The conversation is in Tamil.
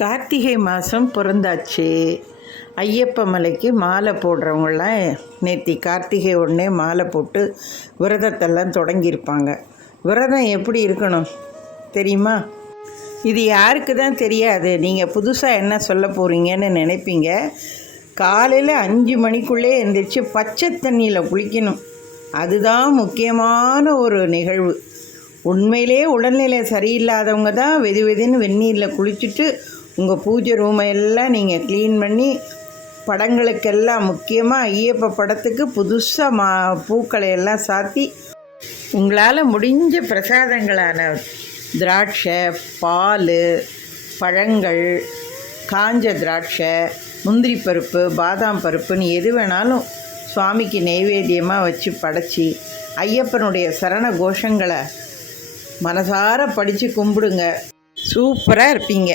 கார்த்திகை மாதம் பிறந்தாச்சு. ஐயப்ப மலைக்கு மாலை போடுறவங்களாம் நேற்று கார்த்திகை உடனே மாலை போட்டு விரதத்தெல்லாம் தொடங்கியிருப்பாங்க. விரதம் எப்படி இருக்கணும் தெரியுமா? இது யாருக்கு தான் தெரியாது. நீங்கள் புதுசாக என்ன சொல்ல போகிறீங்கன்னு நினைப்பீங்க. காலையில் அஞ்சு மணிக்குள்ளே எழுந்திரிச்சு பச்சை தண்ணியில் குளிக்கணும். அதுதான் முக்கியமான ஒரு நிகழ்வு. உண்மையிலே உடல்நிலை சரியில்லாதவங்க தான் வெது வெதுன்னு வெந்நீரில் குளிச்சுட்டு உங்கள் பூஜை ரூமை எல்லாம் நீங்கள் க்ளீன் பண்ணி படங்களுக்கெல்லாம் முக்கியமாக ஐயப்ப படத்துக்கு புதுசாக மா பூக்களை எல்லாம் சாத்தி உங்களால் முடிஞ்ச பிரசாதங்களான திராட்சை பால் பழங்கள் காஞ்ச திராட்சை முந்திரி பருப்பு பாதாம் பருப்புன்னு எது வேணாலும் சுவாமிக்கு நெய்வேத்தியமாக வச்சு படைச்சி ஐயப்பனுடைய சரண கோஷங்களை மனசார படித்து கும்பிடுங்க. சூப்பராக இருப்பீங்க.